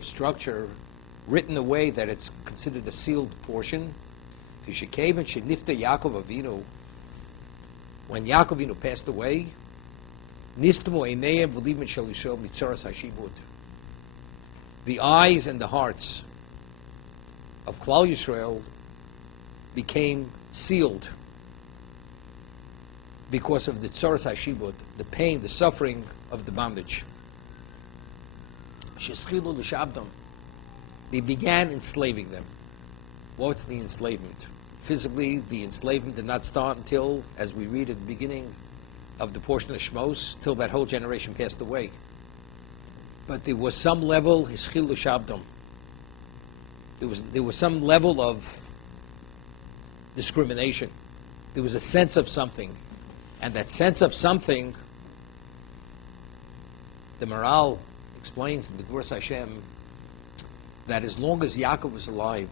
structure written in a way that it's considered a sealed portion. When Yaakov Avinu passed away, the eyes and the hearts of Klal Yisrael became sealed because of the tzoras hashibud, the pain, the suffering of the bondage. They began enslaving them. What's the enslavement? Physically, the enslavement did not start until, as we read at the beginning of the portion of Shmos, till that whole generation passed away. But there was some level, hischil l'shabdom. There was some level of discrimination. There was a sense of something. And that sense of something, the Maral explains in the Gvur Hashem that as long as Yaakov was alive,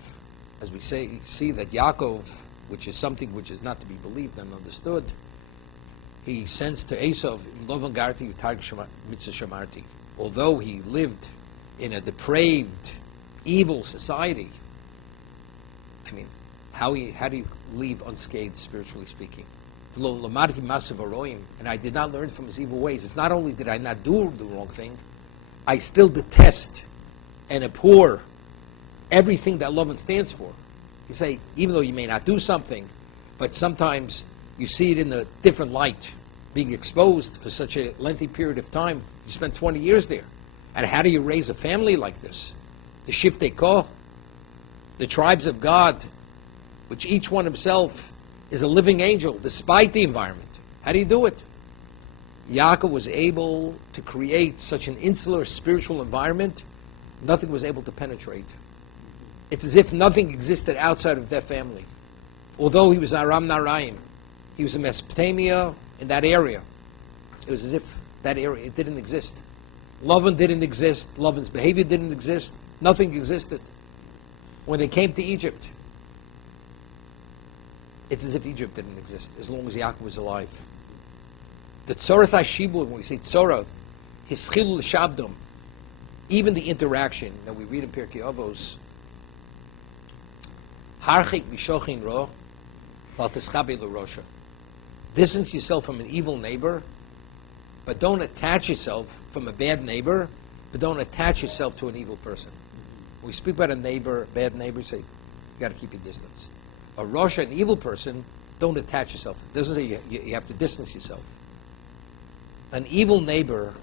as we see that Yaakov, which is something which is not to be believed and understood, he sends to Esav, Lovan Garti Mitzvah Shamarti. Although he lived in a depraved, evil society, I mean, how do you leave unscathed, spiritually speaking? And I did not learn from his evil ways. It's not only did I not do the wrong thing, I still detest and abhor everything that Lovan stands for. You say, even though you may not do something, but sometimes you see it in a different light, being exposed for such a lengthy period of time. You spent 20 years there. And how do you raise a family like this? The Shiftei Koh, the tribes of God, which each one himself is a living angel, despite the environment. How do you do it? Yaakov was able to create such an insular spiritual environment, nothing was able to penetrate. It's as if nothing existed outside of their family. Although he was Aram Naraim, he was in Mesopotamia, in that area. It was as if that area, it didn't exist. Lavan didn't exist, Lavan's behavior didn't exist, nothing existed. When they came to Egypt, it's as if Egypt didn't exist, as long as Yaakov was alive. The tzoras hashibud, when we say tzora, hischil l'shabdom, even the interaction that we read in Pirkei Avos, harchik v'shochin ro, val tischabi l'rosha. Distance yourself from an evil neighbor, but don't attach yourself from a bad neighbor, but don't attach yourself to an evil person. When we speak about a neighbor, bad neighbor, say, you got to keep your distance. A Rosh, an evil person, don't attach yourself. It doesn't say you have to distance yourself. An evil neighbor,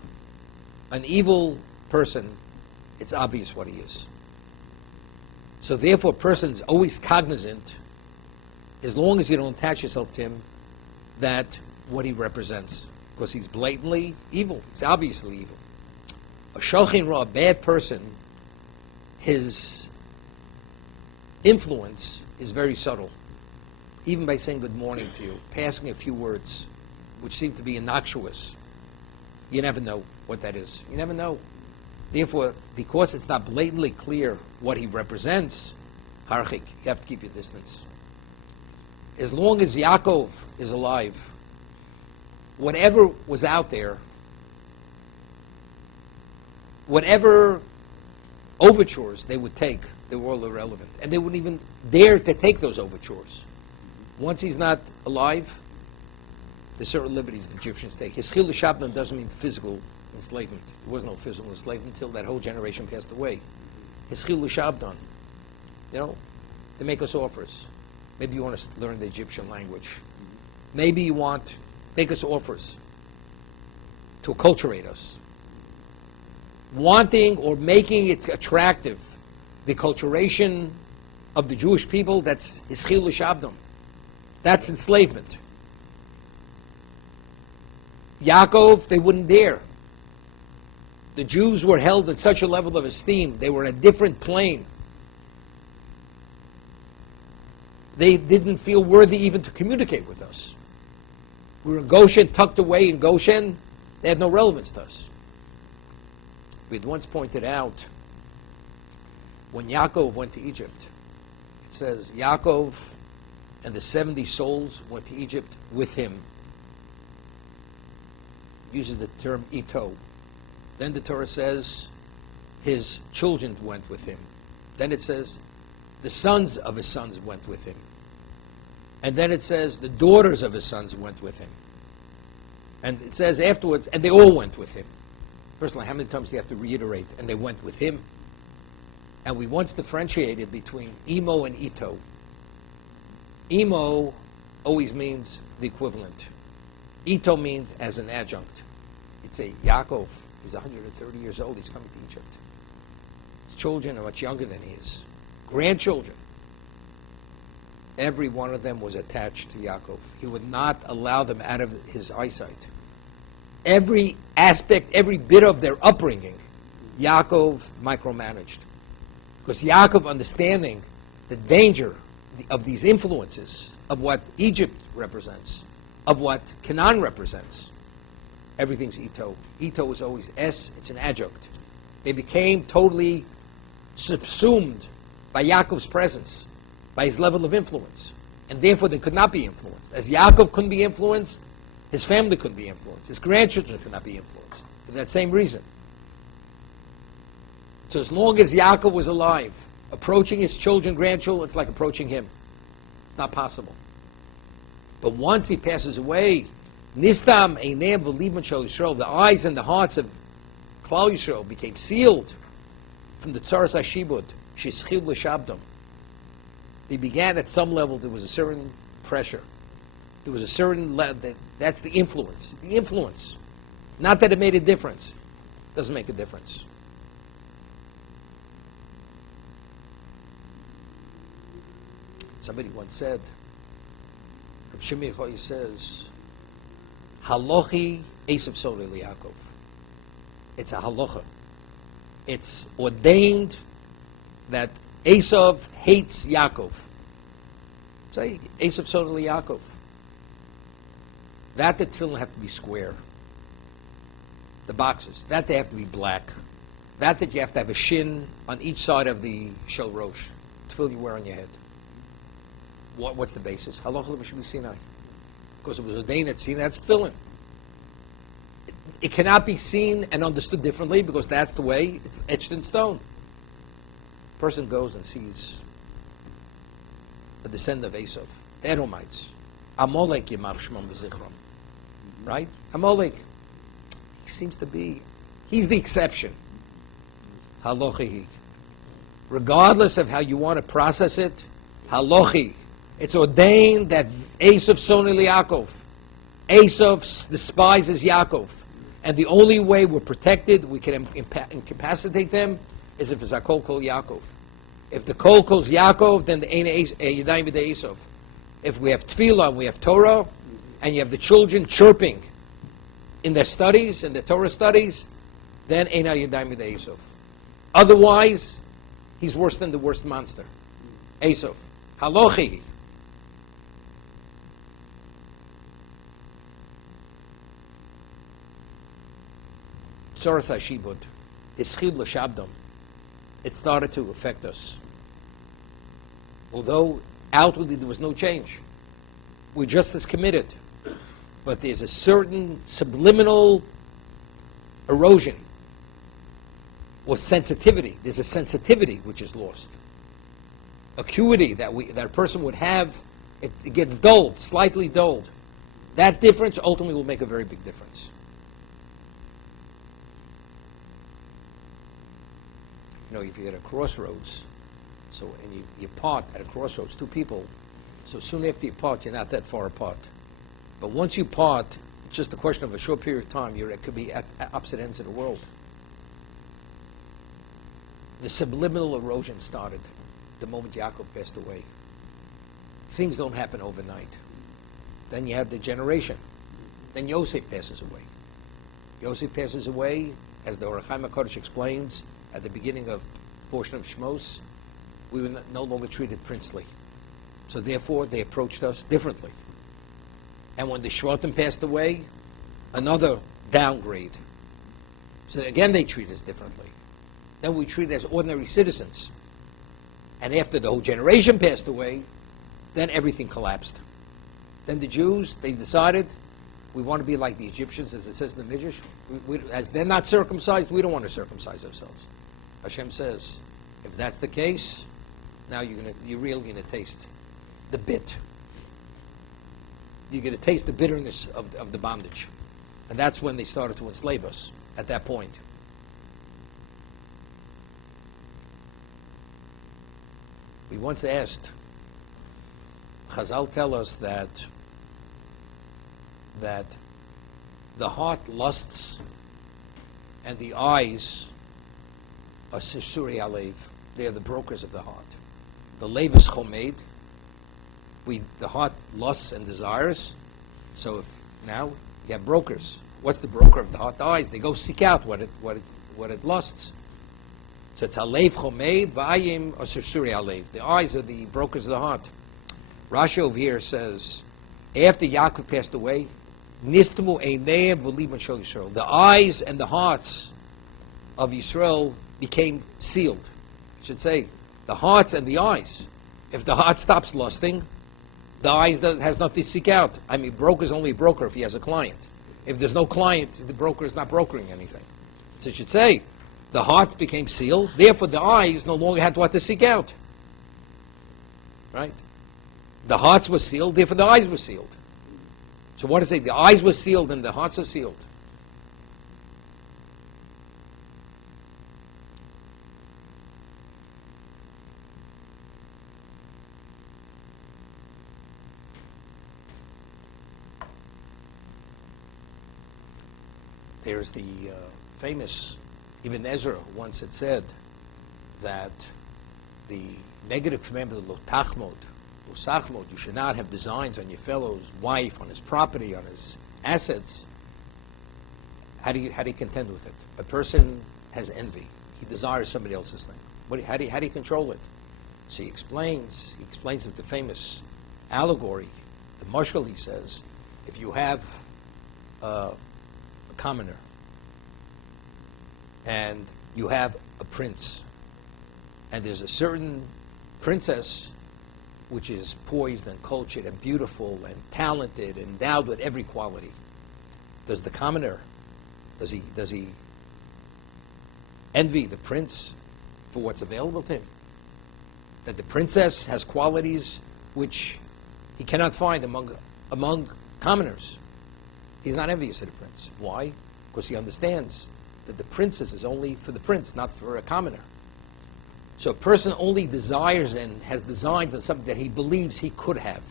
an evil person, it's obvious what he is. So therefore, a person is always cognizant, as long as you don't attach yourself to him, that what he represents. Because he's blatantly evil. He's obviously evil. A shochin ra, a bad person, his influence is very subtle. Even by saying good morning to you, passing a few words, which seem to be innocuous, you never know what that is. You never know. Therefore, because it's not blatantly clear what he represents, harchik, you have to keep your distance. As long as Yaakov is alive, whatever was out there, whatever overtures they would take, they were all irrelevant. And they wouldn't even dare to take those overtures. Once he's not alive, there's certain liberties the Egyptians take. Hischil l'shabdom doesn't mean physical enslavement. There was no physical enslavement until that whole generation passed away. Hischil l'shabdom. You know, they make us offers. Maybe you want to learn the Egyptian language. Maybe you want to make us offers to acculturate us. Wanting or making it attractive, the acculturation of the Jewish people, that's hischil l'shabdom. That's enslavement. Yaakov, they wouldn't dare. The Jews were held at such a level of esteem. They were in a different plane. They didn't feel worthy even to communicate with us. We were in Goshen, tucked away in Goshen. They had no relevance to us. We had once pointed out, when Yaakov went to Egypt, it says, Yaakov and the 70 souls went to Egypt with him. It uses the term ito. Then the Torah says, his children went with him. Then it says, the sons of his sons went with him. And then it says, the daughters of his sons went with him. And it says afterwards, and they all went with him. Personally, how many times do you have to reiterate, and they went with him? And we once differentiated between imo and ito. Imo always means the equivalent. Ito means as an adjunct. You'd say, Yaakov, he's 130 years old, he's coming to Egypt. His children are much younger than he is. Grandchildren. Every one of them was attached to Yaakov. He would not allow them out of his eyesight. Every aspect, every bit of their upbringing, Yaakov micromanaged. Because Yaakov, understanding the danger of these influences, of what Egypt represents, of what Canaan represents, everything's Ito. Ito is always S, it's an adjunct. They became totally subsumed by Yaakov's presence, by his level of influence. And therefore they could not be influenced. As Yaakov couldn't be influenced, his family couldn't be influenced. His grandchildren could not be influenced. For that same reason. So as long as Yaakov was alive, approaching his children, grandchildren, it's like approaching him. It's not possible. But once he passes away, Nistam Einam V'Liban Shel Yisrael, the eyes and the hearts of Klal Yisrael became sealed from the Tzaras HaShibud, Sheschiv L'Shabdom. They began at some level, there was a certain pressure. There was a certain level, that's the influence. The influence. Not that it made a difference. It doesn't make a difference. Somebody once said, Reb Shimon Yochai says, Halochi Esav Sodei Liyaakov. It's a halacha. It's ordained that Esav hates Yaakov. Say, Esav Sodei Liyaakov. That the tefillin have to be square. The boxes. That they have to be black. That you have to have a shin on each side of the shel rosh. Tefillin you wear on your head. What's the basis? Halacha l'B'Shvi Sinai. Because it was ordained at Sinai, that's tefillin. It cannot be seen and understood differently because that's the way it's etched in stone. A person goes and sees a descendant of Esav, the Edomites. Amalek Yimach Shmam V'Zichram. Right? Amalek. He seems to be, he's the exception. Halochi. Regardless of how you want to process it, halochi. It's ordained that Esav Sonei Liyaakov. Esav despises Yaakov. And the only way we're protected, we can incapacitate them, is if it's a kol kol Yaakov. If the kol kol's Yaakov, then the Yadayim B'dei Esav. If we have tefillah and we have Torah, and you have the children chirping in their studies, in their Torah studies, then Eina Yadayim B'dei Esav. Otherwise, he's worse than the worst monster. Esav. Halochi. Tzaras HaShibud, Ischib L'Shabdom, it started to affect us. Although outwardly there was no change. We're just as committed. But there's a certain subliminal erosion or sensitivity. There's a sensitivity which is lost. Acuity that a person would have, it gets dulled, slightly dulled. That difference ultimately will make a very big difference. You know, if you get a crossroads, and you part at a crossroads, two people, so soon after you part, you're not that far apart. But once you part, it's just a question of a short period of time. It could be at opposite ends of the world. The subliminal erosion started the moment Yaakov passed away. Things don't happen overnight. Then you have the generation. Then Yosef passes away. Yosef passes away, as the Orach Chaim HaKadosh explains, at the beginning of portion of Shmos, we were no longer treated princely. So therefore, they approached us differently. And when the Shvatim passed away, another downgrade. So again, they treat us differently. Then we treat as ordinary citizens. And after the whole generation passed away, then everything collapsed. Then the Jews, they decided, we want to be like the Egyptians, as it says in the Midrash. As they're not circumcised, we don't want to circumcise ourselves. Hashem says, if that's the case, now you're really going to taste the bit. You're going to taste the bitterness of the bondage. And that's when they started to enslave us, at that point. We once asked, Chazal tell us that the heart lusts and the eyes are sisuri alev. They are the brokers of the heart. The lev is chomed. The heart lusts and desires. So if now you have brokers. What's the broker of the heart? The eyes. They go seek out what it lusts. So it's alev chomed, v'ayim are sisuri alev. The eyes are the brokers of the heart. Rashi over here says, after Yaakov passed away, Nistamu einayim v'liban shel Yisrael. The eyes and the hearts of Yisrael became sealed. I should say, the hearts and the eyes. If the heart stops lusting, the eyes has nothing to seek out. I mean, broker is only a broker if he has a client. If there's no client, the broker is not brokering anything. So I should say, the heart became sealed. Therefore, the eyes no longer had what to seek out. Right? The hearts were sealed. Therefore, the eyes were sealed. So what does it say? The eyes were sealed and the hearts are sealed. There's the famous Ibn Ezra once had said that the negative commandment of lo tachmod, lo sachmod, you should not have designs on your fellow's wife, on his property, on his assets. How do you contend with it? A person has envy. He desires somebody else's thing. How do you control it? So he explains with the famous allegory, the mashal, he says, if you have a commoner and you have a prince, and there's a certain princess which is poised and cultured and beautiful and talented, endowed with every quality. Does the commoner, does he envy the prince for what's available to him? That the princess has qualities which he cannot find among commoners. He's not envious of the prince. Why? Because he understands that the princess is only for the prince, not for a commoner. So a person only desires and has designs on something that he believes he could have.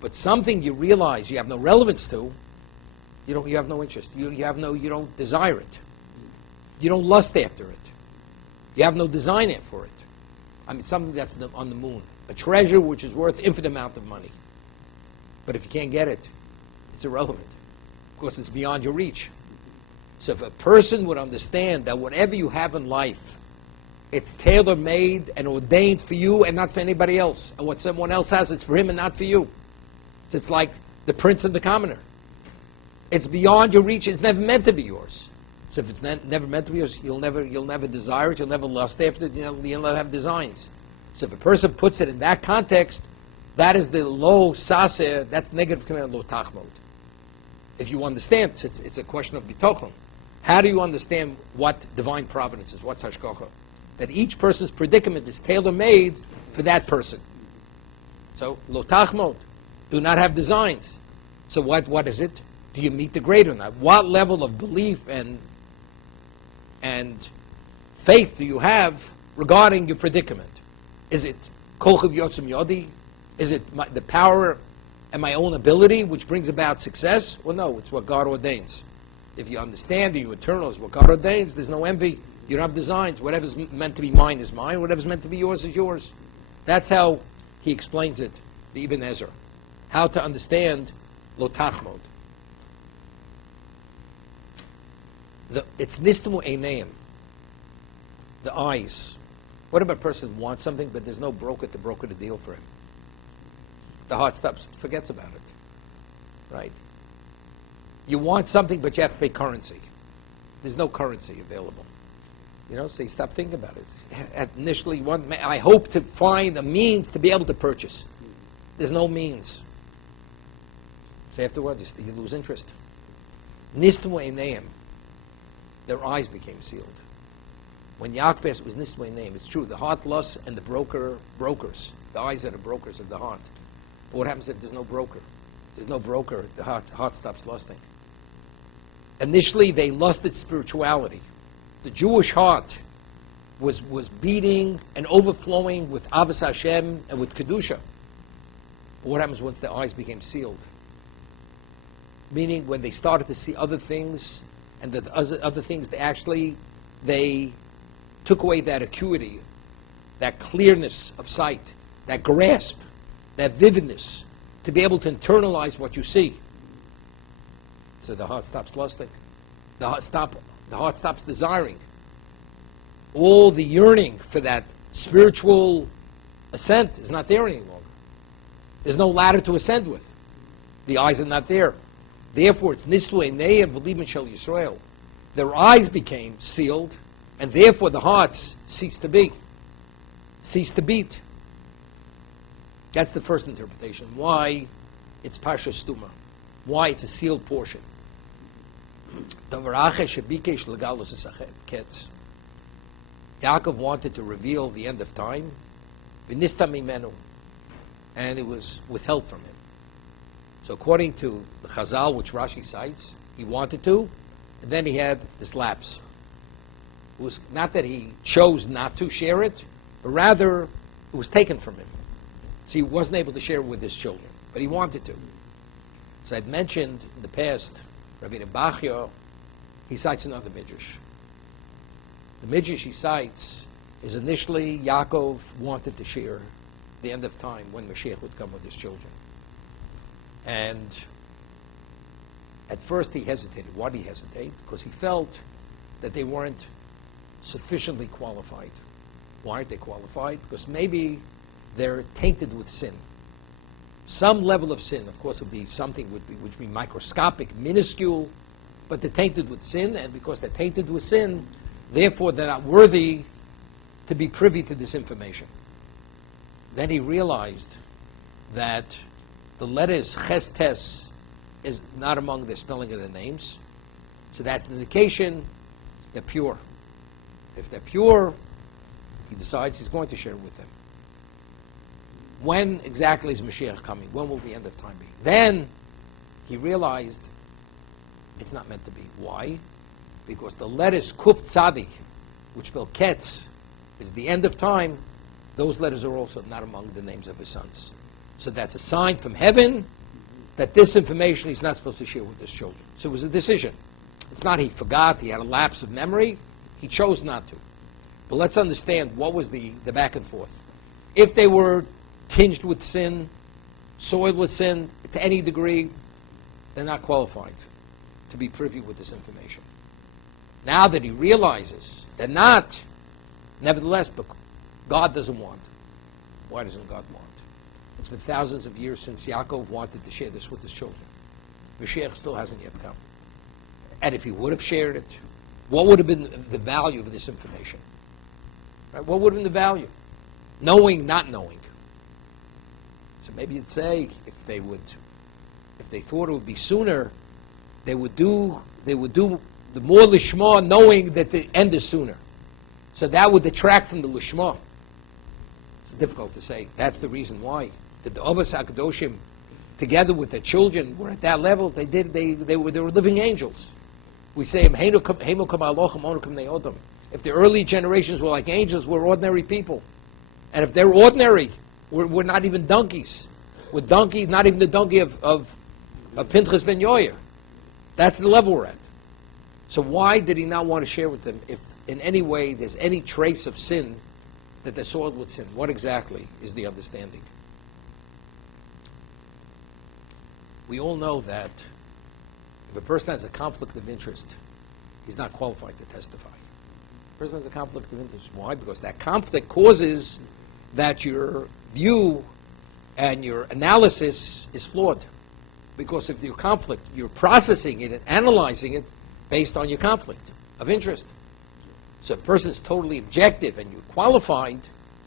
But something you realize you have no relevance to, you have no interest. You don't desire it. You don't lust after it. You have no design for it. I mean, something that's on the moon. A treasure which is worth infinite amount of money. But if you can't get it, it's irrelevant. Of course, it's beyond your reach. So if a person would understand that whatever you have in life, it's tailor-made and ordained for you and not for anybody else. And what someone else has, it's for him and not for you. So it's like the prince and the commoner. It's beyond your reach. It's never meant to be yours. So if it's never meant to be yours, you'll never desire it. You'll never lust after it. You'll never have designs. So if a person puts it in that context, that is the lo saser. That's negative command, lo tachmod. If you understand, it's a question of bitochon. How do you understand what divine providence is? What's hashgacha? That each person's predicament is tailor-made for that person. So, lo tachmod, do not have designs. So what is it? Do you meet the grade or not? What level of belief and faith do you have regarding your predicament? Is it kol chav yotzim yodi? Is it the power and my own ability which brings about success? Well, no, it's what God ordains. If you understand that you're eternal is what God ordains, there's no envy. You don't have designs. Whatever's meant to be mine is mine. Whatever's meant to be yours is yours. That's how he explains it, the Ibn Ezra. How to understand lo tachmod. It's nistamu einayim, the eyes. What if a person wants something, but there's no broker to broker the deal for him? The heart forgets about it. Right? You want something, but you have to pay currency. There's no currency available. So you stop thinking about it. Initially, I hope to find a means to be able to purchase. There's no means. So afterwards, you lose interest. Nistamu einayim. Their eyes became sealed. When Yaakov passed, it was Nismay name. It's true. The heart lusts and the brokers. The eyes are the brokers of the heart. But what happens if there's no broker? There's no broker. The heart stops lusting. Initially, they lusted spirituality. The Jewish heart was beating and overflowing with Avos Hashem and with Kedusha. But what happens once their eyes became sealed? Meaning when they started to see other things, and the other things, they took away that acuity, that clearness of sight, that grasp, that vividness, to be able to internalize what you see. So the heart stops lusting. The heart stops desiring. All the yearning for that spiritual ascent is not there any longer. There's no ladder to ascend with. The eyes are not there. Therefore, it's Nislu Einei and V'Liban Shel Yisrael. Their eyes became sealed, and therefore the hearts ceased to beat. That's the first interpretation. Why it's Parsha Stuma. Why it's a sealed portion. Yaakov wanted to reveal the end of time, and it was withheld from him. So according to the Chazal, which Rashi cites, he wanted to, and then he had this lapse. It was not that he chose not to share it, but rather it was taken from him. So he wasn't able to share it with his children, but he wanted to. So I'd mentioned in the past, Rabbi Bachya, he cites another midrash. The midrash he cites is initially Yaakov wanted to share the end of time when Mashiach would come with his children. And at first he hesitated. Why did he hesitate? Because he felt that they weren't sufficiently qualified. Why aren't they qualified? Because maybe they're tainted with sin. Some level of sin, of course, would be something which would be microscopic, minuscule, but they're tainted with sin, and because they're tainted with sin, therefore they're not worthy to be privy to this information. Then he realized that the letters Ches Tes is not among the spelling of the names, so that's an indication they're pure. If they're pure, he decides he's going to share with them. When exactly is Mashiach coming? When will the end of time be? Then he realized it's not meant to be. Why? Because the letters Kuf Tzadik, which spell Ketz, is the end of time. Those letters are also not among the names of his sons. So that's a sign from heaven that this information he's not supposed to share with his children. So it was a decision. It's not he forgot, he had a lapse of memory. He chose not to. But let's understand what was the back and forth. If they were tinged with sin, soiled with sin to any degree, they're not qualified to be privy with this information. Now that he realizes they're not, nevertheless, but God doesn't want. Why doesn't God want? It's been thousands of years since Yaakov wanted to share this with his children. Mashiach still hasn't yet come. And if he would have shared it, what would have been the value of this information? Right? What would have been the value? Knowing, not knowing. So maybe you'd say if they thought it would be sooner, they would do the more lishma, knowing that the end is sooner. So that would detract from the lishma. It's difficult to say. That's the reason why. The Avos HaKadoshim, together with their children, were at that level. They were living angels. We say, if the early generations were like angels, we're ordinary people. And if they're ordinary, we're not even donkeys. We're donkeys, not even the donkey of Pinchas ben Yoyer. That's the level we're at. So why did he not want to share with them if in any way there's any trace of sin, that they're soiled with sin? What exactly is the understanding? We all know that if a person has a conflict of interest, he's not qualified to testify. A person has a conflict of interest. Why? Because that conflict causes that your view and your analysis is flawed. Because of your conflict, you're processing it and analyzing it based on your conflict of interest. So if a person is totally objective and you're qualified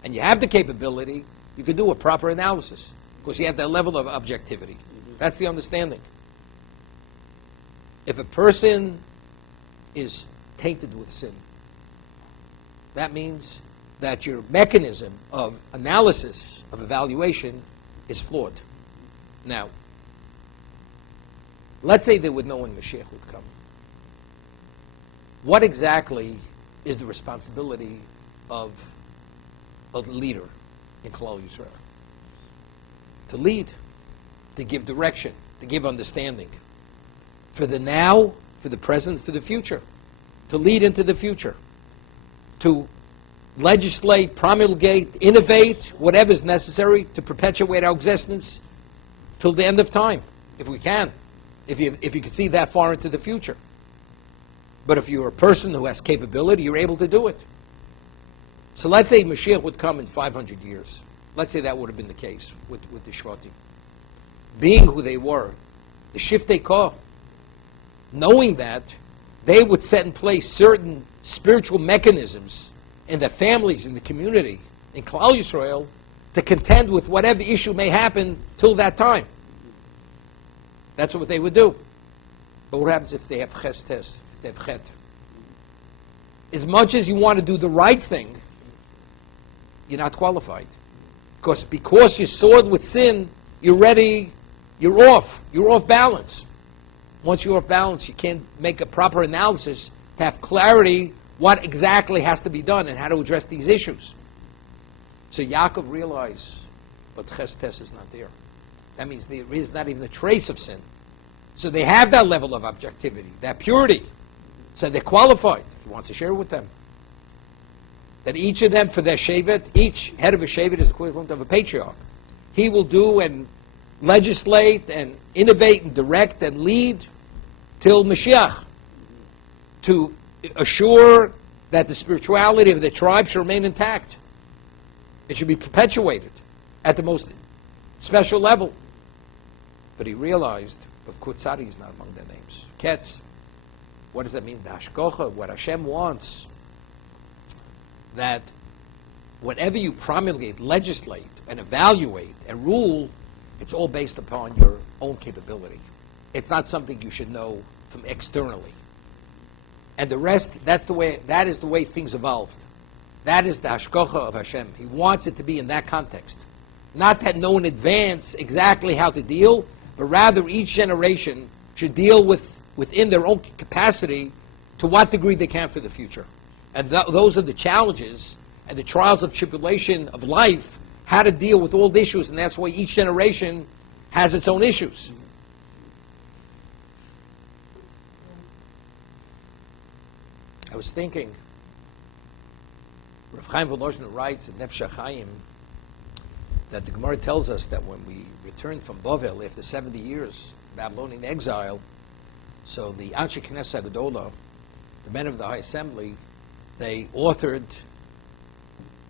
and you have the capability, you can do a proper analysis because you have that level of objectivity. That's the understanding. If a person is tainted with sin, that means that your mechanism of analysis, of evaluation, is flawed. Now, let's say there would no one Mashiach would come. What exactly is the responsibility of a leader in Klal Yisrael? To lead, to give direction, to give understanding. For the now, for the present, for the future. To lead into the future. To legislate, promulgate, innovate, whatever is necessary to perpetuate our existence till the end of time, if we can. If you can see that far into the future. But if you're a person who has capability, you're able to do it. So let's say Mashiach would come in 500 years. Let's say that would have been the case with the Shvatim. Being who they were, the Shiftei Koh, knowing that, they would set in place certain spiritual mechanisms in the families, in the community, in Klal Yisrael, to contend with whatever issue may happen till that time. That's what they would do. But what happens if they have chestes, if they have chet? As much as you want to do the right thing, you're not qualified. Because you're soiled with sin, you're off balance. Once you're off balance, you can't make a proper analysis to have clarity what exactly has to be done and how to address these issues. So Yaakov realized, but chestes is not there. That means there is not even a trace of sin. So they have that level of objectivity, that purity. So they're qualified. He wants to share with them. That each of them, for their shevet, each head of a shevet is equivalent of a patriarch. He will do and legislate and innovate and direct and lead till Mashiach to assure that the spirituality of the tribe should remain intact. It should be perpetuated at the most special level. But he realized, but Kutzari is not among their names. Ketz, what does that mean? The Hashkocha, what Hashem wants, that whatever you promulgate, legislate, and evaluate, and rule, it's all based upon your own capability. It's not something you should know from externally. And the rest, that is the way things evolved. That is the hashkocha of Hashem. He wants it to be in that context. Not that know in advance exactly how to deal, but rather each generation should deal within their own capacity to what degree they can for the future. And those are the challenges and the trials of tribulation of life, how to deal with all the issues, and that's why each generation has its own issues. I was thinking, Rav Chaim Volozhin writes in Nefesh HaChaim that the Gemara tells us that when we returned from Bavel after 70 years, Babylonian exile, so the Anshe Knesset Gedola, the men of the High Assembly, they authored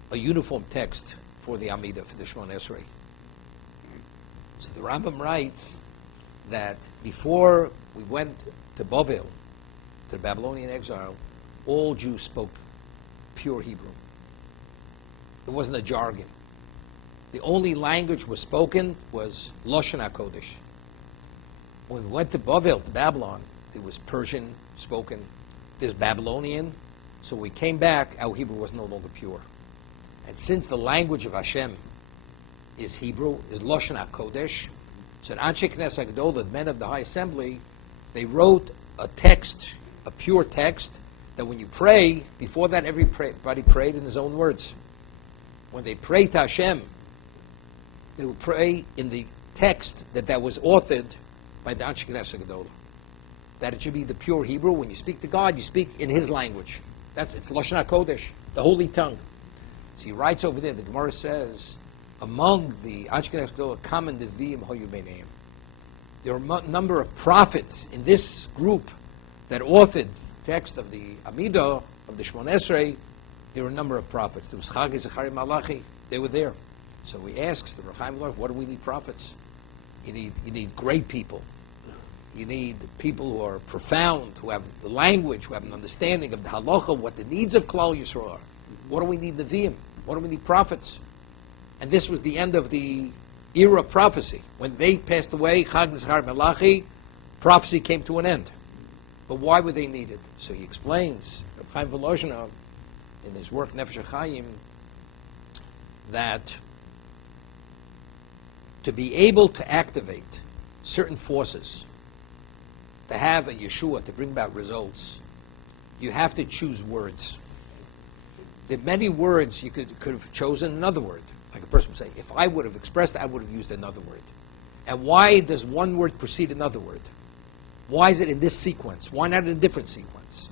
a uniform text for the Amidah, for the Shemona Esrei. So the Rambam writes that before we went to Bavel, to the Babylonian exile, all Jews spoke pure Hebrew. It wasn't a jargon. The only language was spoken was Lashon HaKodesh. When we went to Bavel, to Babylon, there was Persian spoken, there's Babylonian. So we came back, our Hebrew was no longer pure. And since the language of Hashem is Hebrew, is Lashon HaKodesh, so in Anshe Knesset Gedolah, the men of the High Assembly, they wrote a text, a pure text, that when you pray, before that everybody prayed in his own words. When they pray to Hashem, they would pray in the text that was authored by the Anshe Knesset Gedolah. That it should be the pure Hebrew. When you speak to God, you speak in His language. It's Lashon HaKodesh, the holy tongue. So he writes over there, the Gemara says, among the Anshe Knesset Gedolah, common Nevi'im hoyu beineim. There are a number of prophets in this group that authored the text of the Amidah, of the Shemona Esrei. There were a number of prophets. There was Chagi, Zechariah, Malachi. They were there. So he asks the Rav Chaim Volozhin, what do we need prophets? You need great people. You need people who are profound, who have the language, who have an understanding of the halacha, what the needs of Klal Yisrael are. What do we need Nevi'im? What do we need prophets? And this was the end of the era of prophecy. When they passed away, Chag, Zechariah, Malachi, prophecy came to an end. But why were they needed? So he explains, Rav Chaim Volozhin, in his work Nefesh HaChaim that to be able to activate certain forces, to have a Yeshua, to bring about results, you have to choose words. There are many words you could have chosen another word. Like a person would say, if I would have expressed, I would have used another word. And why does one word precede another word? Why is it in this sequence? Why not in a different sequence?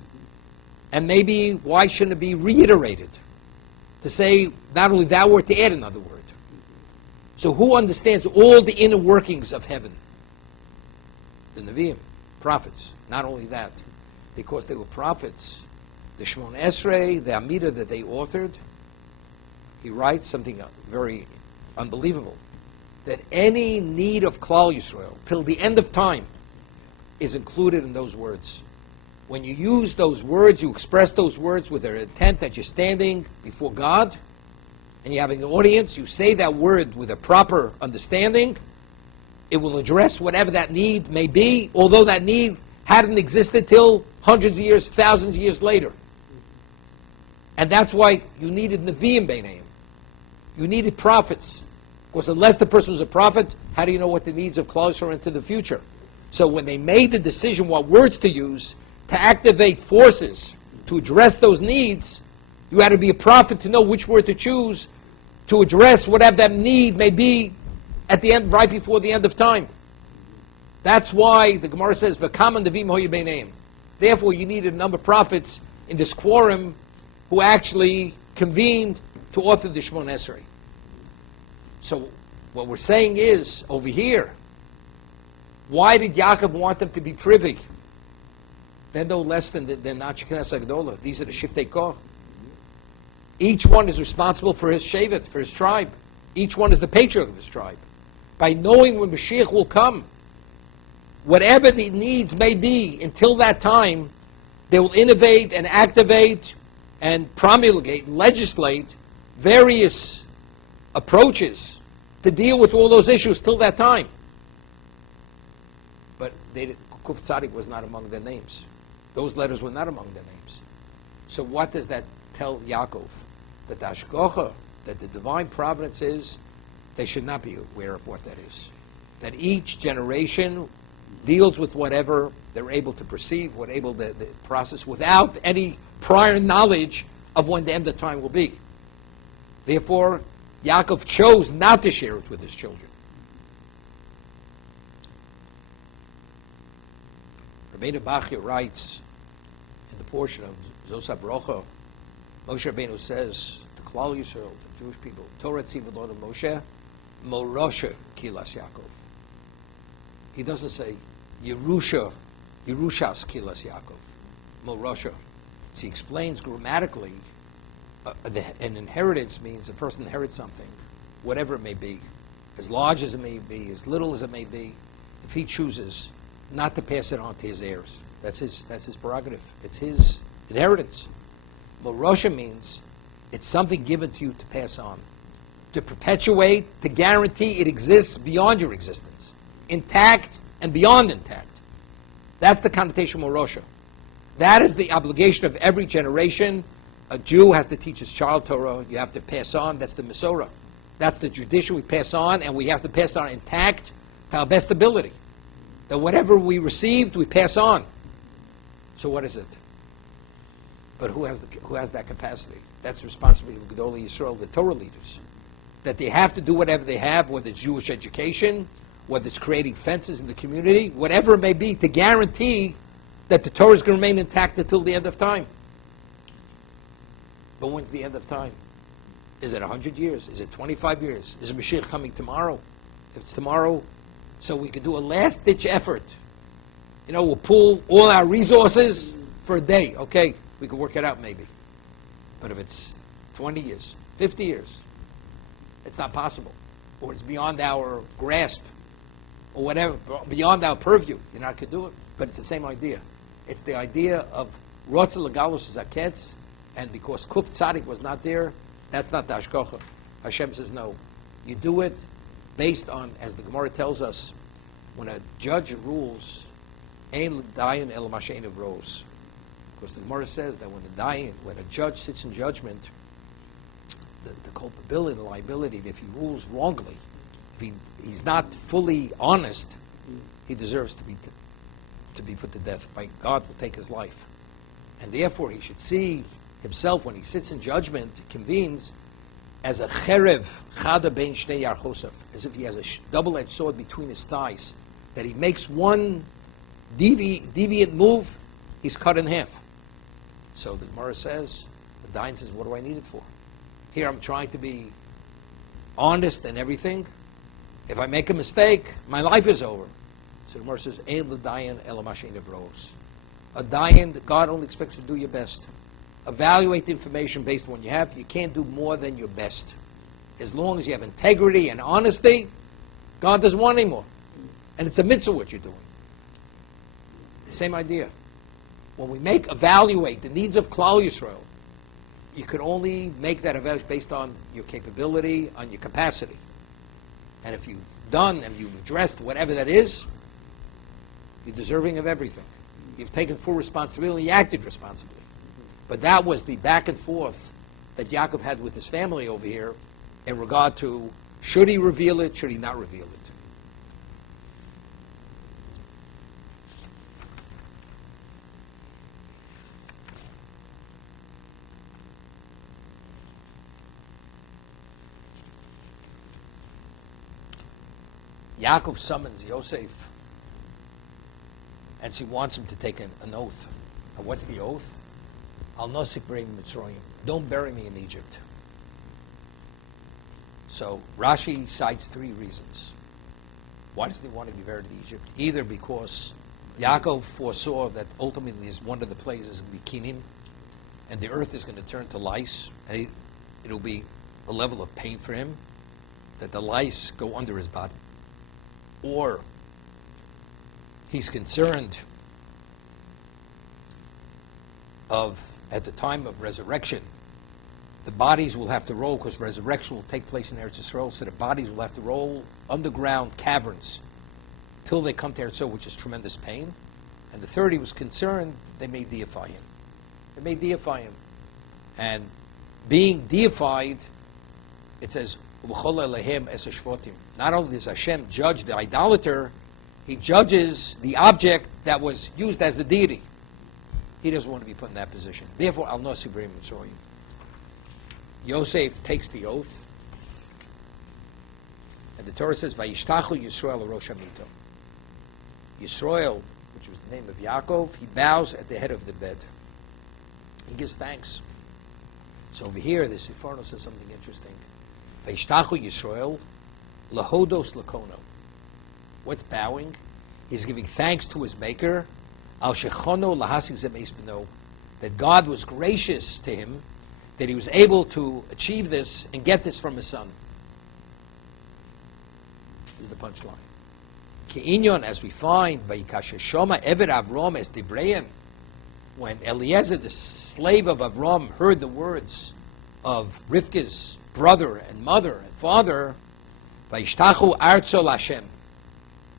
And maybe why shouldn't it be reiterated? To say not only that word, to add another word. So who understands all the inner workings of heaven? The Nevi'im, prophets. Not only that, because they were prophets, the Shemon Esrei, the Amidah that they authored, he writes something very unbelievable, that any need of Klal Yisrael till the end of time is included in those words. When you use those words, you express those words with their intent that you're standing before God and you're having an audience, you say that word with a proper understanding, it will address whatever that need may be, although that need hadn't existed till hundreds of years, thousands of years later. And that's why you needed Nevi'im Beinayim. You needed prophets. Because unless the person was a prophet, how do you know what the needs of Klal Yisrael are into the future? So when they made the decision what words to use to activate forces to address those needs, you had to be a prophet to know which word to choose to address whatever that need may be at the end, right before the end of time. That's why the Gemara says, "V'kama Nevi'im hoyu beineim." Therefore, you needed a number of prophets in this quorum who actually convened to author the Shemon Esrei. So what we're saying is, over here, why did Yaakov want them to be privy? They're no less than not Shekinah Agdola. These are the Shiftei Koch. Each one is responsible for his shevet, for his tribe. Each one is the patriarch of his tribe. By knowing when Mashiach will come, whatever the needs may be until that time, they will innovate and activate and promulgate and legislate various approaches to deal with all those issues till that time. But Kuf Tzadik was not among their names. Those letters were not among their names. So what does that tell Yaakov? That the Hashgacha, that the divine providence is, they should not be aware of what that is. That each generation deals with whatever they're able to perceive, what able to process, without any prior knowledge of when the end of time will be. Therefore, Yaakov chose not to share it with his children. Rabbeinu Bachya writes in the portion of Zos HaBrocha, Moshe Rabbeinu says to Klal Yisrael, the Jewish people, Torah Tzivu Lo Moshe, Moroshe Kilas Yaakov. He doesn't say Yerushas Kilas Yaakov, Moroshe. So he explains grammatically, an inheritance means a person inherits something, whatever it may be, as large as it may be, as little as it may be, if he chooses not to pass it on to his heirs. That's his prerogative. It's his inheritance. Morosha means it's something given to you to pass on, to perpetuate, to guarantee it exists beyond your existence, intact and beyond intact. That's the connotation of Morosha. That is the obligation of every generation. A Jew has to teach his child Torah. You have to pass on. That's the Masorah. That's the tradition we pass on, and we have to pass it on intact to our best ability. That whatever we received, we pass on. So what is it? But who has that capacity? That's the responsibility of Gedolei Yisrael, the Torah leaders. That they have to do whatever they have, whether it's Jewish education, whether it's creating fences in the community, whatever it may be, to guarantee that the Torah is going to remain intact until the end of time. But when's the end of time? Is it 100 years? Is it 25 years? Is Mashiach coming tomorrow? If it's tomorrow, so we can do a last-ditch effort. You know, we'll pool all our resources for a day. Okay, we can work it out maybe. But if it's 20 years, 50 years, it's not possible. Or it's beyond our grasp, or whatever, beyond our purview. You're not going to do it. But it's the same idea. It's the idea of Rotzel Legalus Zaketz, and because Kuf Tzadik was not there, that's not the Hashgacha. Hashem says no. You do it based on, as the Gemara tells us, when a judge rules, Ein Dayan El Mashein of Rose. Because the Gemara says that when a judge sits in judgment, the culpability, the liability, if he rules wrongly, if he's not fully honest, he deserves to be put to death. God will take his life. And therefore he should see himself, when he sits in judgment, convenes, as a cherev chada bein shnei yarchosav, as if he has a double-edged sword between his thighs, that he makes one deviant move, he's cut in half. So the Gemara says, the Dayan says, what do I need it for? Here I'm trying to be honest and everything. If I make a mistake, my life is over. So the Gemara says, Ein l'dayan ela ma she'ein bros. A Dayan, God only expects you to do your best. Evaluate the information based on what you have. You can't do more than your best. As long as you have integrity and honesty, God doesn't want any more. And it's a mitzvah what you're doing. Same idea. When we evaluate the needs of Klal Yisrael, you can only make that evaluation based on your capability, on your capacity. And if you've done and you've addressed whatever that is, you're deserving of everything. You've taken full responsibility, you acted responsibly. But that was the back and forth that Yaakov had with his family over here in regard to, should he reveal it, should he not reveal it? Yaakov summons Yosef, and she wants him to take an oath. And what's the oath? Al nosik b'rei Mitzrayim. Don't bury me in Egypt. So Rashi cites three reasons. Why does he want to be buried in Egypt? Either because Yaakov foresaw that ultimately one of the places is going to be Kinim, and the earth is going to turn to lice, and it'll be a level of pain for him, that the lice go under his body. Or he's concerned of, at the time of resurrection, the bodies will have to roll, because resurrection will take place in Eretz Yisrael, so the bodies will have to roll underground caverns till they come to Eretz Yisrael, which is tremendous pain. And the third, he was concerned they may deify him. They may deify him. And being deified, it says, not only does Hashem judge the idolater, he judges the object that was used as the deity. He doesn't want to be put in that position. Therefore, al nosi b'rei Mitzrayim. Yosef takes the oath, and the Torah says, Vayishtachu Yisrael rosh hamito. Yisrael, which was the name of Yaakov, he bows at the head of the bed. He gives thanks. So over here, the Seforno says something interesting. Vayishtachu Yisrael lahodos lakono. What's bowing? He's giving thanks to his Maker. Al shechono lahasik zemeis beno. That God was gracious to him, that he was able to achieve this and get this from his son. This is the punchline. Ke'inyon, as we find, vayikasheshoma eved Avram es dibreim. When Eliezer, the slave of Avram, heard the words of Rivka's brother and mother and father, vayishtachu artzo Hashem.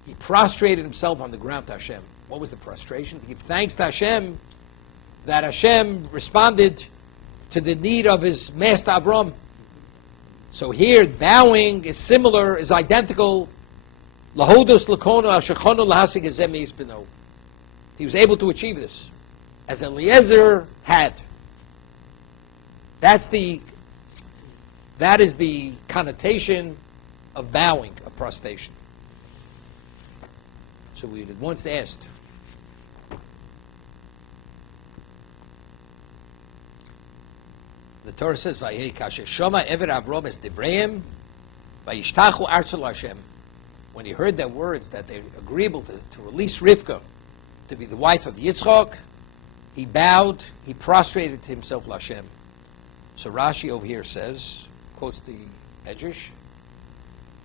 He prostrated himself on the ground to Hashem. What was the prostration? To give thanks to Hashem that Hashem responded to the need of his master Avram. So here, bowing is similar, is identical. Lahodos lakono al shechono lahasig ezemeis beno. He was able to achieve this, as Eliezer had. That is the connotation of bowing, of prostration. So we had once asked, the Torah says, Vayechi shoma eved Avram es dibreim, vayishtachu artzel Hashem. When he heard their words, that they're agreeable to release Rivka to be the wife of Yitzchak, he bowed, he prostrated himself to Hashem. So Rashi over here says, quotes the Medrash,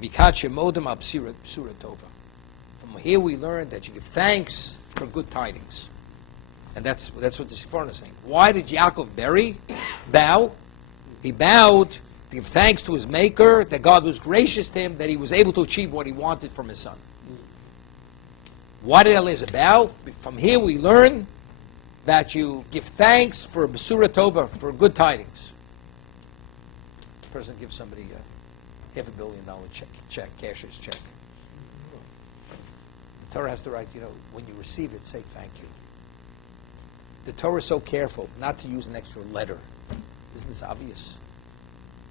Mikat shemodem ab psira tova. From here we learn that you give thanks for good tidings. And that's what the Seforno is saying. Why did Yaakov bow? He bowed to give thanks to his Maker, that God was gracious to him, that he was able to achieve what he wanted from his son. Why did Eliezer bow? From here we learn that you give thanks for Besura Tova, for good tidings. The person gives somebody a $500 million check, cashier's check. The Torah has to write, when you receive it, say thank you. The Torah is so careful not to use an extra letter. Isn't this obvious?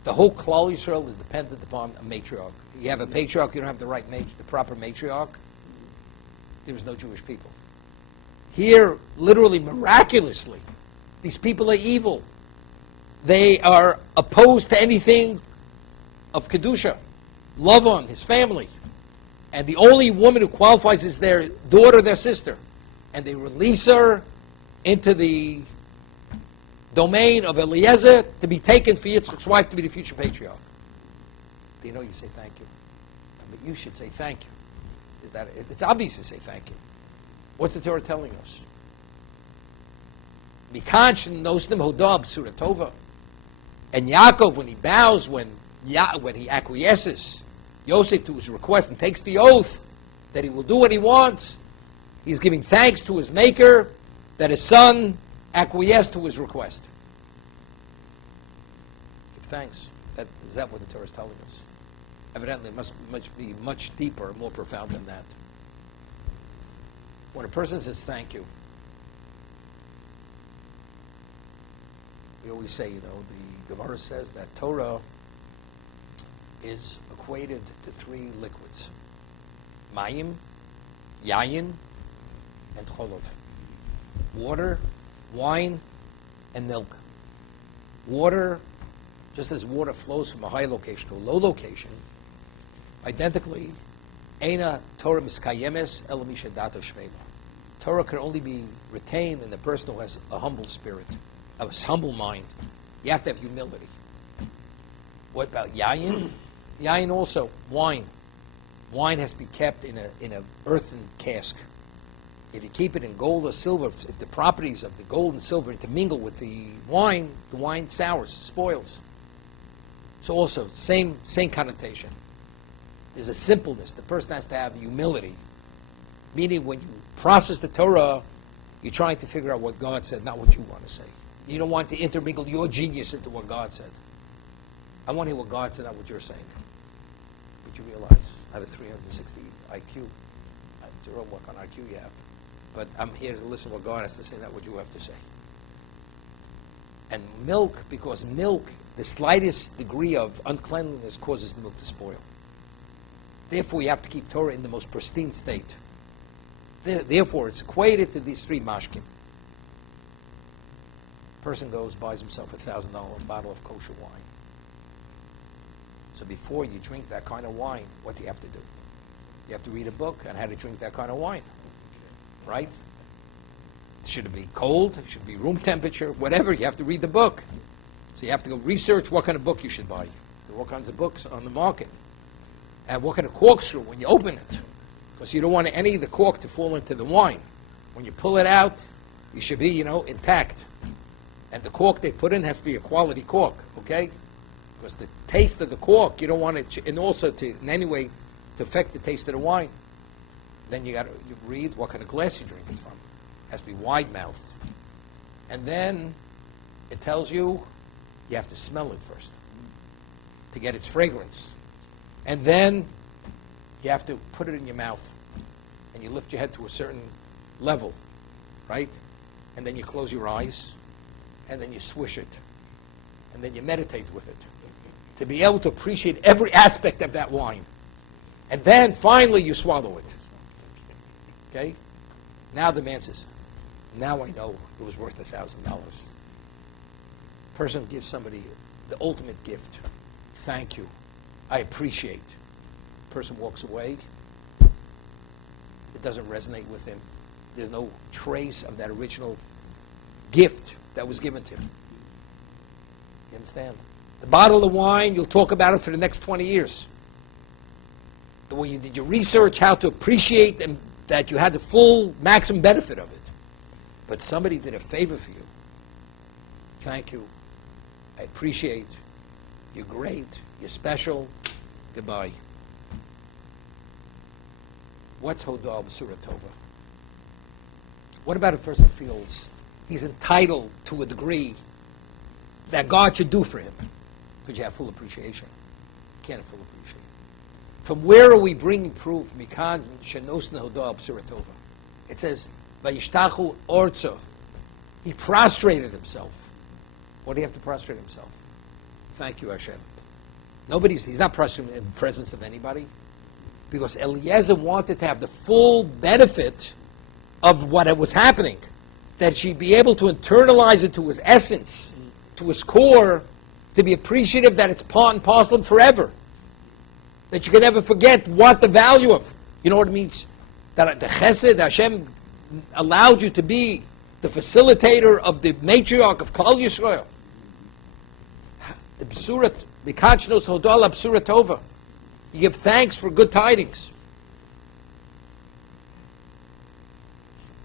The whole Klal Yisrael is dependent upon a matriarch. You have a patriarch, you don't have the right the proper matriarch. There is no Jewish people. Here, literally, miraculously, these people are evil. They are opposed to anything of Kedusha. Lavan, his family. And the only woman who qualifies is their daughter, their sister. And they release her into the domain of Eliezer to be taken for Yitzchak's wife to be the future patriarch. Do you know you say thank you? But you should say thank you. It's obvious to say thank you. What's the Torah telling us? Mikashin nosnim hodab surah tova. And Yaakov, when he bows, when he acquiesces, Yosef to his request and takes the oath that he will do what he wants, he's giving thanks to his maker that his son acquiesced to his request. Give thanks. Is that what the Torah is telling us? Evidently, it must be much deeper, more profound than that. When a person says thank you, we always say, the Gemara says that Torah is equated to three liquids: mayim, yayin, and cholov. Water, wine, and milk. Water, just as water flows from a high location to a low location, identically, Eina Torah miskayemes el misha dato shvema. Torah can only be retained in the person who has a humble spirit, a humble mind. You have to have humility. What about yayin? Yayin also, wine. Wine has to be kept in a earthen cask. If you keep it in gold or silver, if the properties of the gold and silver intermingle with the wine sours, spoils. So also, same connotation. There's a simpleness. The person has to have humility. Meaning when you process the Torah, you're trying to figure out what God said, not what you want to say. You don't want to intermingle your genius into what God said. I want to hear what God said, not what you're saying. But you realize, I have a 360 IQ. It's a real work on IQ you have. But I'm here to listen to what God has to say, not what you have to say. And milk, because milk, the slightest degree of uncleanliness causes the milk to spoil. Therefore, you have to keep Torah in the most pristine state. Therefore, it's equated to these three mashkim. Person goes, buys himself a $1,000 bottle of kosher wine. So before you drink that kind of wine, what do you have to do? You have to read a book on how to drink that kind of wine. Right? Should it be cold? Should it be room temperature? Whatever, you have to read the book. So you have to go research what kind of book you should buy. There are all kinds of books on the market. And what kind of corkscrew when you open it. Because you don't want any of the cork to fall into the wine. When you pull it out, you should be, intact. And the cork they put in has to be a quality cork, okay? Because the taste of the cork, you don't want it, and also in any way to affect the taste of the wine. Then you read what kind of glass you drink it from. It has to be wide-mouthed. And then it tells you have to smell it first to get its fragrance. And then you have to put it in your mouth. And you lift your head to a certain level, right? And then you close your eyes. And then you swish it. And then you meditate with it. To be able to appreciate every aspect of that wine. And then finally you swallow it. Okay? Now the man says, now I know it was worth $1,000. Person gives somebody the ultimate gift. Thank you. I appreciate. Person walks away. It doesn't resonate with him. There's no trace of that original gift that was given to him. You understand? The bottle of wine, you'll talk about it for the next 20 years. The way you did your research, how to appreciate and that you had the full maximum benefit of it. But somebody did a favor for you. Thank you. I appreciate. You're great. You're special. Goodbye. What's Hodah B'Surah Tova? What about a person feels he's entitled to a degree that God should do for him, because you have full appreciation. You can't have full appreciation. From where are we bringing proof? It says, Vayishtachu orzo. He prostrated himself. What do you have to prostrate himself? Thank you, Hashem. He's not prostrated in the presence of anybody, because Eliezer wanted to have the full benefit of what was happening, that she'd be able to internalize it to his essence, to his core, to be appreciative that it's part and parcel forever, that you can never forget what the value of. You know what it means? That the chesed, Hashem allowed you to be the facilitator of the matriarch of Klal Yisrael. The B'surat, B'kachnos Hodal B'surat Tova. You give thanks for good tidings.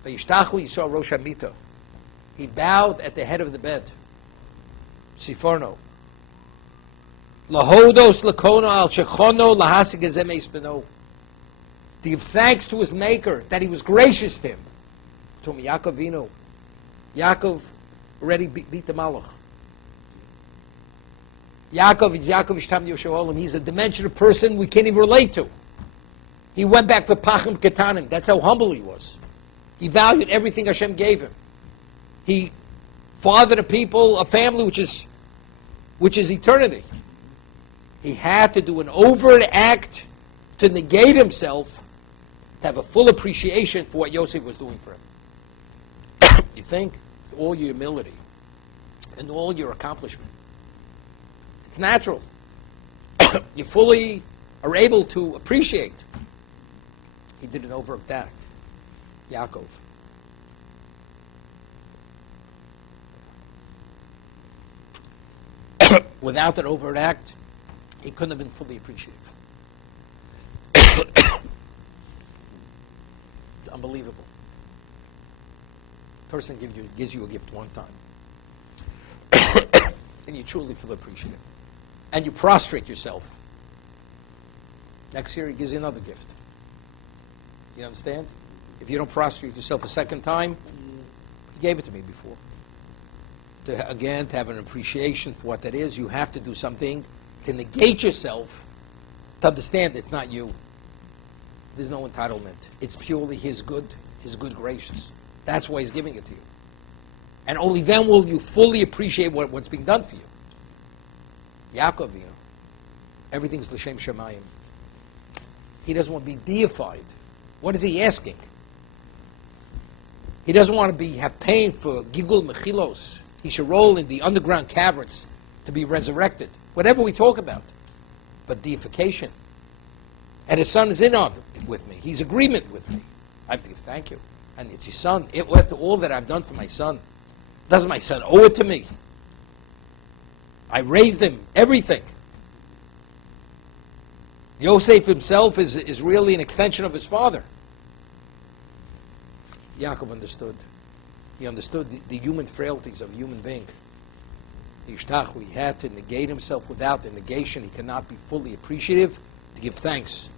Vayishtachu Yisrael Rosh Hamita. He bowed at the head of the bed. Siforno. Lahodos Lakono Al Shechono Lahasig Ezemeis Beno. To give thanks to his Maker that he was gracious to him. To him, Yaakov Vino. Yaakov already beat the Malach. Yaakov is Yaakov Ishtam Yosheolim. He's a dimension of person we can't even relate to. He went back to Pachim Ketanim. That's how humble he was. He valued everything Hashem gave him. He fathered a people, a family which is eternity. He had to do an overt act to negate himself, to have a full appreciation for what Yosef was doing for him. You think? With all your humility and all your accomplishment. It's natural. You fully are able to appreciate. He did an overt act. Yaakov. Without an overt act, he couldn't have been fully appreciative. It's unbelievable. A person gives you a gift one time, and you truly feel appreciative, and you prostrate yourself. Next year, he gives you another gift. You understand? If you don't prostrate yourself a second time, he gave it to me before. To have an appreciation for what that is, you have to do something to negate yourself, to understand it's not you. There's no entitlement. It's purely his good gracious. That's why he's giving it to you. And only then will you fully appreciate what's being done for you. Yaakov, everything's l'shem shamayim. He doesn't want to be deified. What is he asking? He doesn't want to have pain for gigul mechilos. He should roll in the underground caverns to be resurrected. Whatever we talk about. But deification. And his son is in on it with me. He's agreement with me. I have to give thank you. And it's his son. After all that I've done for my son, doesn't my son owe it to me? I raised him, everything. Yosef himself is really an extension of his father. Yaakov understood. He understood the human frailties of a human being. He had to negate himself. Without the negation, he cannot be fully appreciative. To give thanks.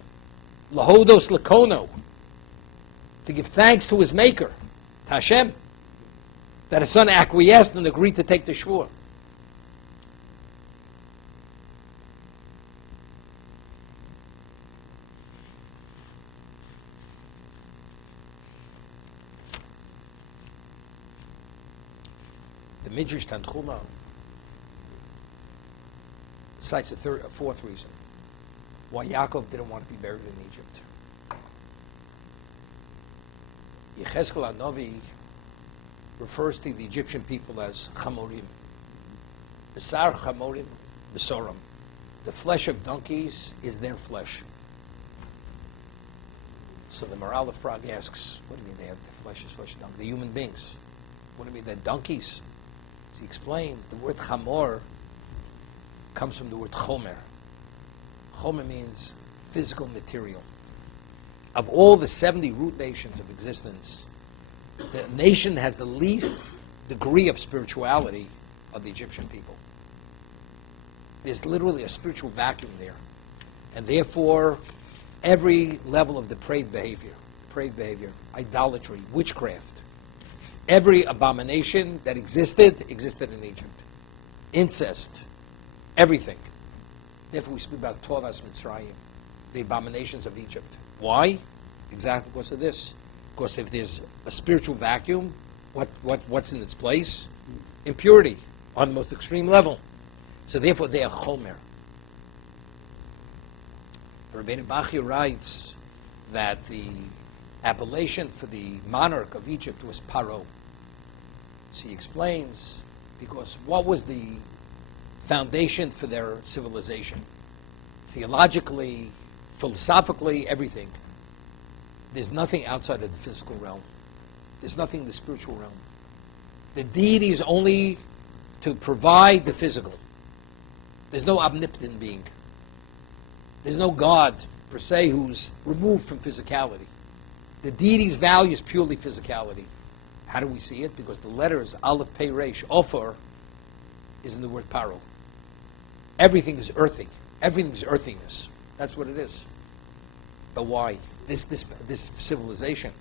Lahodos lakono. To give thanks to his Maker, to Hashem, that his son acquiesced and agreed to take the shvur. The Midrash Tanchuma cites a fourth reason why Yaakov didn't want to be buried in Egypt. Yechezkel HaNavi refers to the Egyptian people as Chamorim. Besar Chamorim, Besoram. The flesh of donkeys is their flesh. So the Maral of Prague asks, what do you mean they have their flesh is flesh of donkeys? They're human beings. What do you mean they're donkeys? So he explains, the word Chamor comes from the word Chomer. Chomer means physical material. Of all the 70 root nations of existence, the nation has the least degree of spirituality of the Egyptian people. There's literally a spiritual vacuum there. And therefore, every level of depraved behavior, idolatry, witchcraft, Every abomination that existed in Egypt. Incest, everything. Therefore we speak about Tovas Mitzrayim, the abominations of Egypt. Why? Exactly because of this. Because if there's a spiritual vacuum, what's in its place? Impurity, on the most extreme level. So therefore they are chomer. Rabbeinu Bachya writes that the appellation for the monarch of Egypt was Paro. So he explains, because what was the foundation for their civilization? Theologically, philosophically, everything. There's nothing outside of the physical realm. There's nothing in the spiritual realm. The deity is only to provide the physical. There's no omnipotent being. There's no God, per se, who's removed from physicality. The deity's value is purely physicality. How do we see it? Because the letters Aleph, Pei, Resh, Ofer, is in the word Paro. Everything is earthy. Everything is earthiness. That's what it is. But why? This civilization.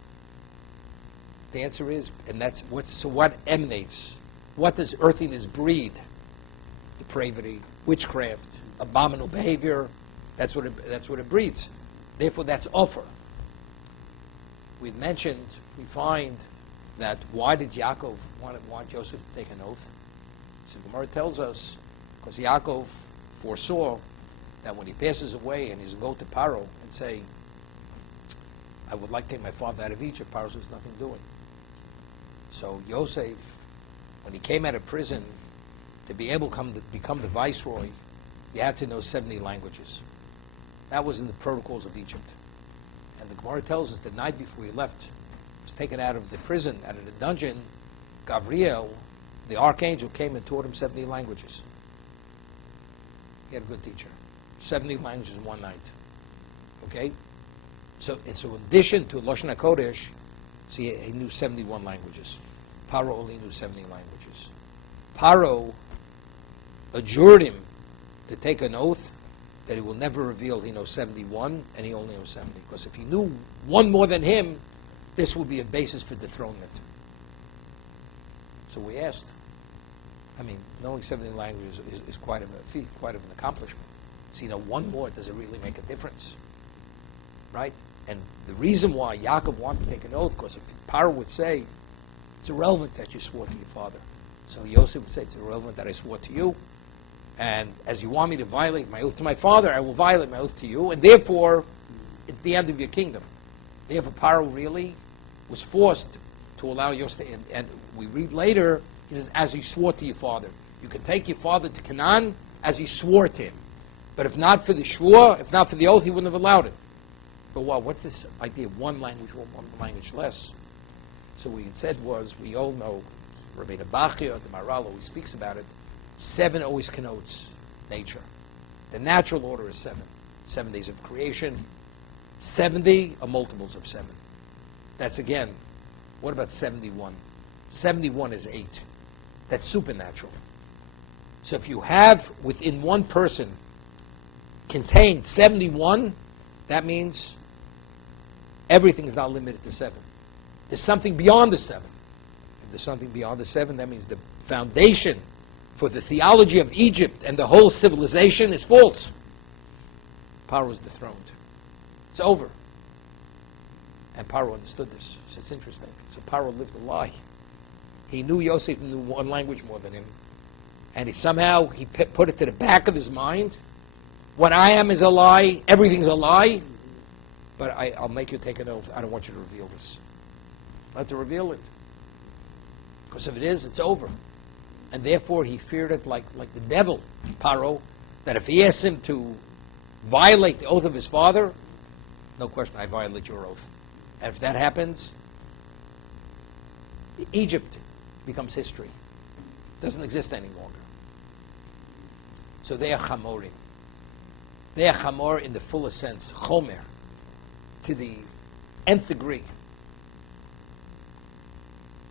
The answer is, and that's what emanates? What does earthiness breed? Depravity, witchcraft, abominable behavior. That's what it breeds. Therefore, that's Ofer. We find that why did Yaakov want Joseph to take an oath? So Gemara tells us, because Yaakov foresaw that when he passes away and he's going to go to Paro and say, I would like to take my father out of Egypt, Paro says nothing doing. So Yosef, when he came out of prison, to be able to become the viceroy, he had to know 70 languages. That was in the protocols of Egypt. And the Gemara tells us the night before he left, was taken out of the prison, out of the dungeon, Gabriel, the archangel, came and taught him 70 languages. He had a good teacher. 70 languages in one night. Okay? So in addition to Lashon HaKodesh, see, he knew 71 languages. Paro only knew 70 languages. Paro adjured him to take an oath that he will never reveal he knows 71, and he only knows 70. Because if he knew one more than him, this would be a basis for dethronement. So we asked. I mean, knowing 70 languages is quite of a feat, quite of an accomplishment. So, one more, does it really make a difference? Right? And the reason why Yaakov wanted to take an oath, because if Paro would say, it's irrelevant that you swore to your father. So Yosef would say, it's irrelevant that I swore to you. And as you want me to violate my oath to my father, I will violate my oath to you. And therefore, it's the end of your kingdom. Therefore, Paro really was forced to allow Yosef. And we read later, he says, as you swore to your father. You can take your father to Canaan as you swore to him. But if not for the shvur, if not for the oath, he wouldn't have allowed it. But what's this idea of one language more, one language less? So what he said was, we all know, Rabbeinu Bachya, the Maharal always speaks about it, 7 always connotes nature. The natural order is 7. 7 days of creation. 70 are multiples of 7. That's again, what about 71? 71 is 8. That's supernatural. So if you have within one person contained 71, that means everything is not limited to 7. There's something beyond the 7. If there's something beyond the 7, that means the foundation for the theology of Egypt and the whole civilization is false. Paro is dethroned. It's over. And Paro understood this. So it's interesting. So Paro lived a lie. He knew Yosef knew one language more than him. And he put it to the back of his mind. What I am is a lie. Everything's a lie. But I'll make you take an oath. I don't want you to reveal this. I have to reveal it. Because if it is, it's over. And therefore he feared it like the devil, Paro, that if he asked him to violate the oath of his father, no question, I violate your oath. And if that happens, Egypt becomes history. It doesn't exist any longer. So they are chamorim. They are chamor in the fullest sense, chomer, to the nth degree.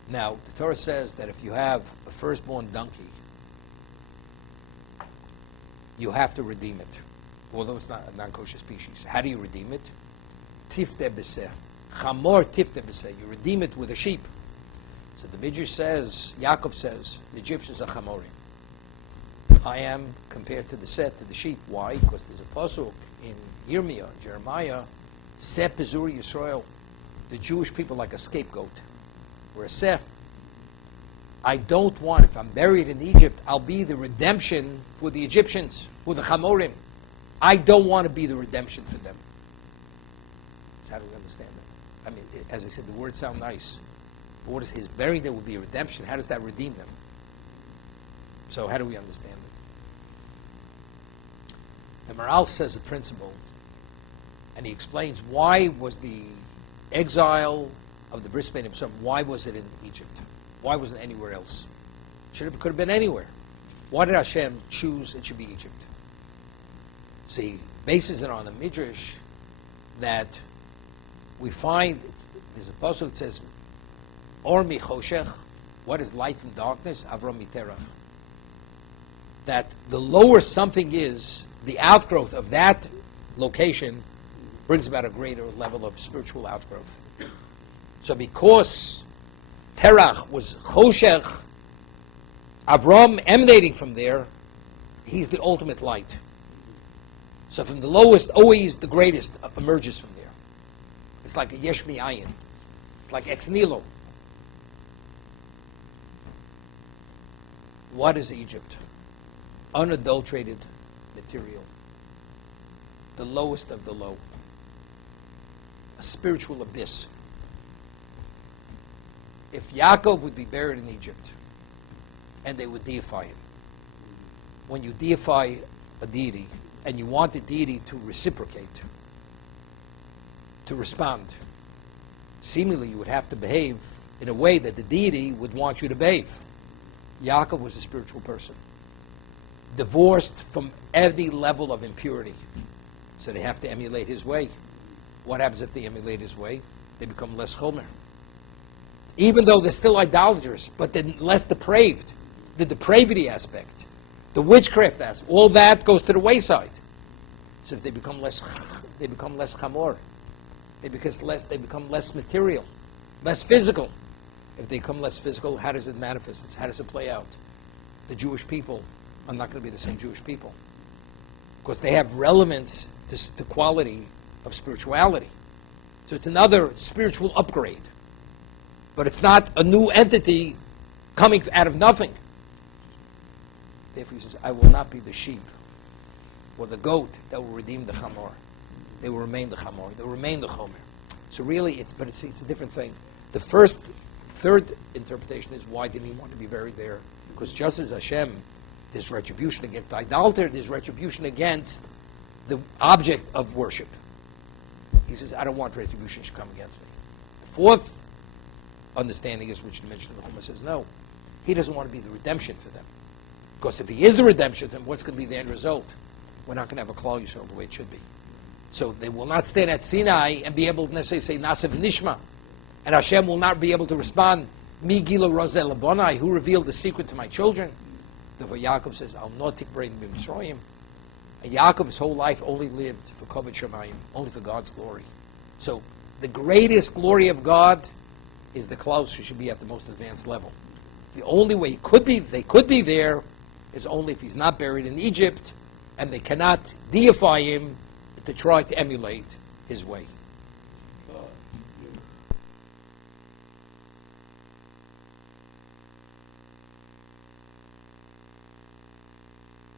Now, the Torah says that if you have a firstborn donkey, you have to redeem it, although it's not a non-kosher species. How do you redeem it? Tifte b'seh. Chamor tifte b'seh. You redeem it with a sheep. So the Midrash says, Yaakov says, the Egyptians are chamorim. I am compared to the set, to the sheep. Why? Because there's a pasuk in Yirmiyah, Jeremiah, Seth Pezur Yisrael, the Jewish people like a scapegoat. We're a Seth. I don't want, if I'm buried in Egypt, I'll be the redemption for the Egyptians, for the Chamorim. I don't want to be the redemption for them. So how do we understand that? I mean, as I said, the words sound nice. But what is his buried there will be a redemption? How does that redeem them? So how do we understand it? The Maral says a principle, and he explains why was the exile of the Bris Bein himself, why was it in Egypt? Why wasn't it anywhere else? Could have been anywhere. Why did Hashem choose it should be Egypt? See, bases it on the Midrash that we find, there's a pasuk that says, Or mi choshech, what is light from darkness? Avram miterach. That the lower something is, the outgrowth of that location brings about a greater level of spiritual outgrowth. So because Terach was Choshech, Avram emanating from there, he's the ultimate light. So from the lowest, always the greatest emerges from there. It's like a Yesh Mi'ayin. It's like Ex Nihilo. What is Egypt? Unadulterated material. The lowest of the low. A spiritual abyss. If Yaakov would be buried in Egypt and they would deify him, when you deify a deity and you want the deity to reciprocate, to respond, seemingly you would have to behave in a way that the deity would want you to behave. Yaakov was a spiritual person, divorced from every level of impurity. So they have to emulate his way. What happens if they emulate his way? They become less chomer. Even though they're still idolaters, but they're less depraved. The depravity aspect, the witchcraft aspect, all that goes to the wayside. So if they become less chamor. They become less material, less physical. If they become less physical, how does it manifest? How does it play out? The Jewish people are not going to be the same Jewish people because they have relevance to the quality of spirituality. So it's another spiritual upgrade. But it's not a new entity coming out of nothing. Therefore he says, I will not be the sheep or the goat that will redeem the chamor. They will remain the chamor. They will remain the chomer. So really, it's a different thing. The third interpretation is why didn't he want to be buried there? Because just as Hashem, there's retribution against the idolater, there's retribution against the object of worship. He says, I don't want retribution to come against me. The fourth understanding is, which the mention of the Chumash says, no, he doesn't want to be the redemption for them. Because if he is the redemption, then what's going to be the end result? We're not going to have a Klal Yisrael the way it should be. So they will not stand at Sinai and be able to necessarily say Nasev Nishma. And Hashem will not be able to respond, Mi Gila Rozel Abonai, who revealed the secret to my children. Therefore Yaakov says, I'll not take brain b'Mitzrayim. And Yaakov his whole life only lived for Kovod Shemayim, only for God's glory. So the greatest glory of God is the close who should be at the most advanced level. The only way they could be there is only if he's not buried in Egypt and they cannot deify him to try to emulate his way.